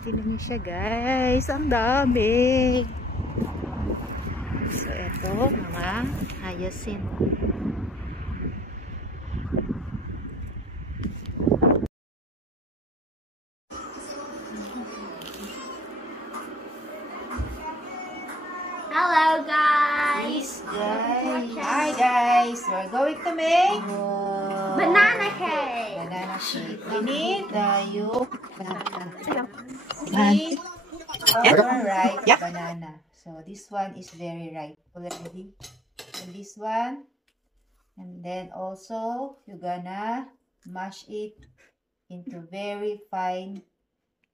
Tingnan niyo siya guys. Ang dami. So ito mga hyacinth. Hello guys! Hi guys! We're going to make Banana cake! banana cake. We need the yolk ripe banana. So this one is very ripe already. And this one. And then also you're gonna mash it into very fine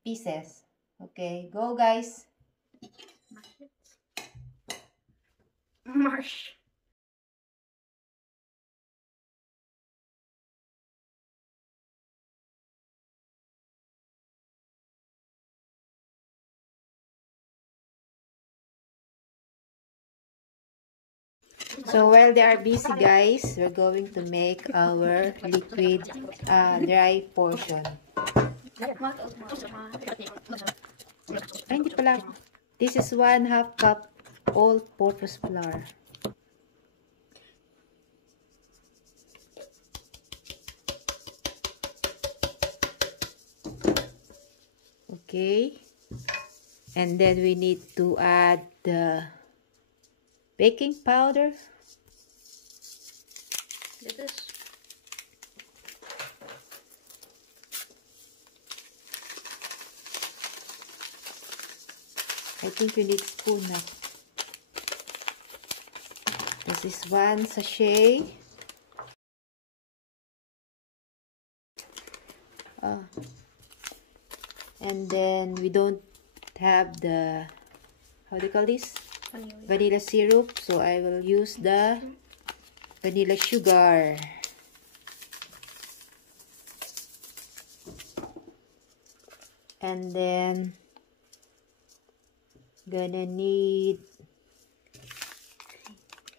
pieces. Okay, go guys. Marsh. So while they are busy guys, we're going to make our liquid dry portion. Ay, hindi pala. This is 1/2 cup all-purpose flour. Okay. And then we need to add the baking powder. Look at this. I think you need spoon now. This is 1 sachet. And then we don't have the, how do you call this? Vanilla syrup. So I will use the vanilla sugar. And then gonna need,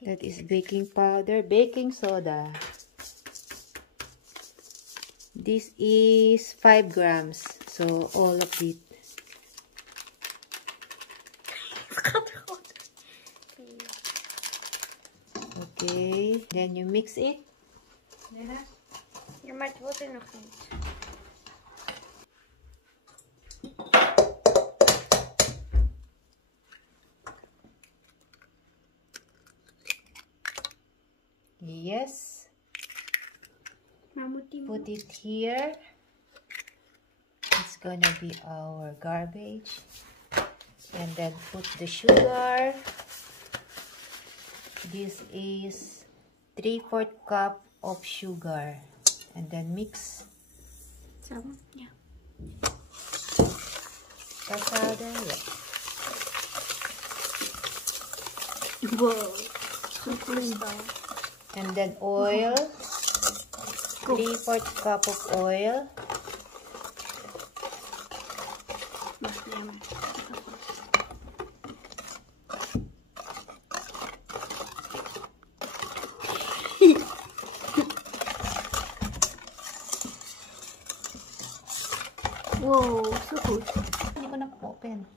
that is baking powder, baking soda. This is 5 grams, so all of it. Okay, then you mix it. Je maakt water nog niet. Yes. Put it here. It's gonna be our garbage. And then put the sugar. This is 3/4 cup of sugar. And then mix. Yeah. Pasada. Yeah. Whoa. And then oil. 3/4 cup of oil. Whoa, so good. Hindi ko na-open.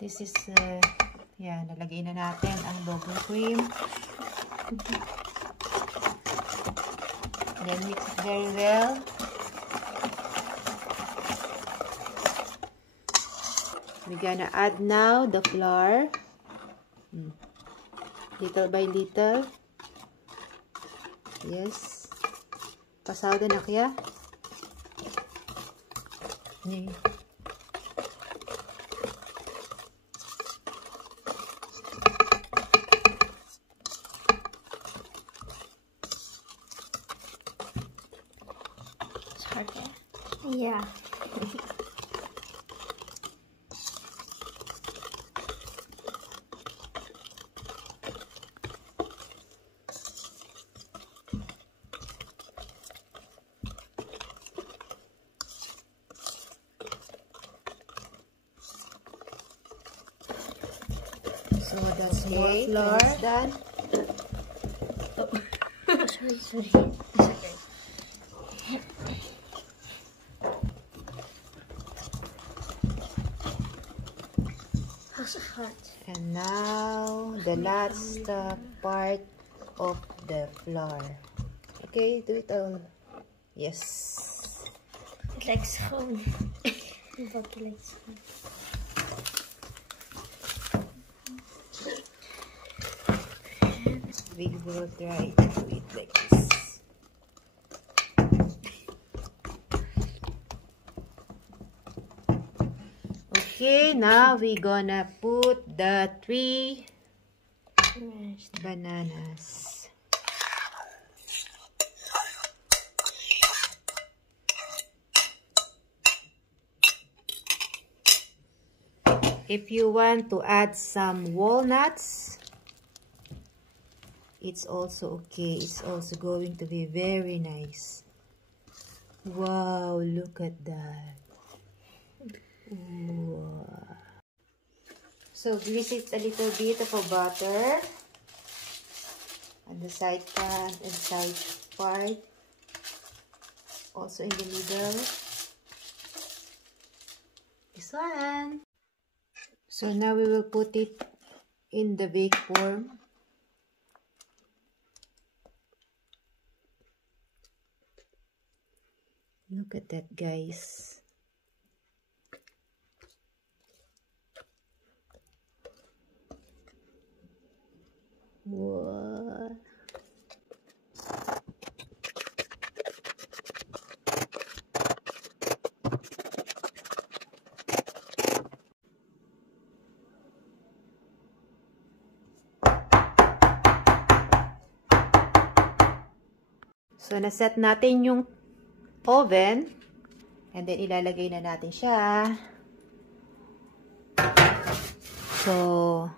This is, yeah, nalagay na natin ang double cream. Then mix it very well. We're gonna add now the flour. Little by little. Yes. Pasado na kaya? Yeah. Yeah. So that's more flour. It's done. Oh. Sorry. It's okay. It's hot. And now the last part of the flour. Okay, do it all. Yes. It likes home. But it likes home. We will try to do it like this. Okay, now we're gonna put the 3 bananas. If you want to add some walnuts, it's also okay. It's also going to be very nice. Wow, look at that. Wow. So grease it a little bit of a butter on the side pan and side part. Also in the middle. This one. So now we will put it in the bake form. Look at that, guys. What? So, naset natin yung oven. And then, ilalagay na natin siya. So,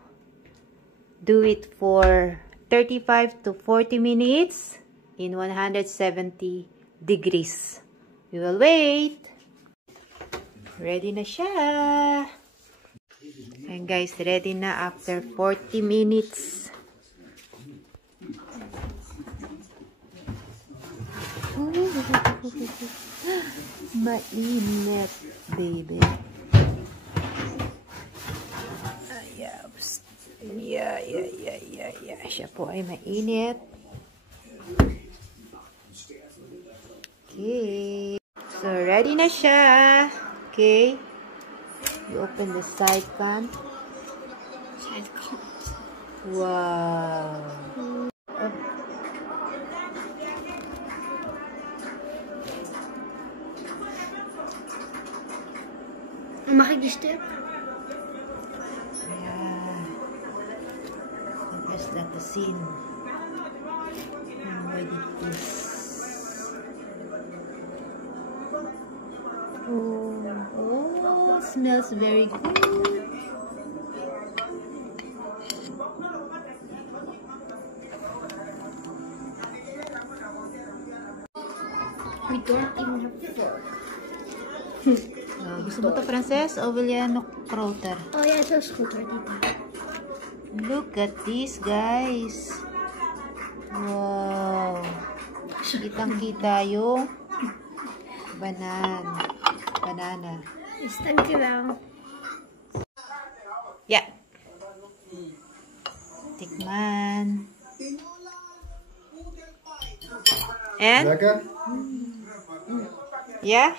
do it for 35 to 40 minutes in 170 degrees. We will wait. Ready na siya. And guys, ready na after 40 minutes. Mainit, baby. Yeah. Siya po ay mainit. Okay. So, ready na siya. Okay. You open the side pan. Side pan. Wow. Mag ik die stuk? Just let the scene. Where did this? Oh, smells very good. We don't even have fork. Gusto mo to, Frances? O William Crowther? Oh ja, zo is goed hoor, Tita. Look at this, guys. Wow. Kitang-kita yung banana. Yes, dankjewel. Yeah. Tikman. And? Lekker? Yeah?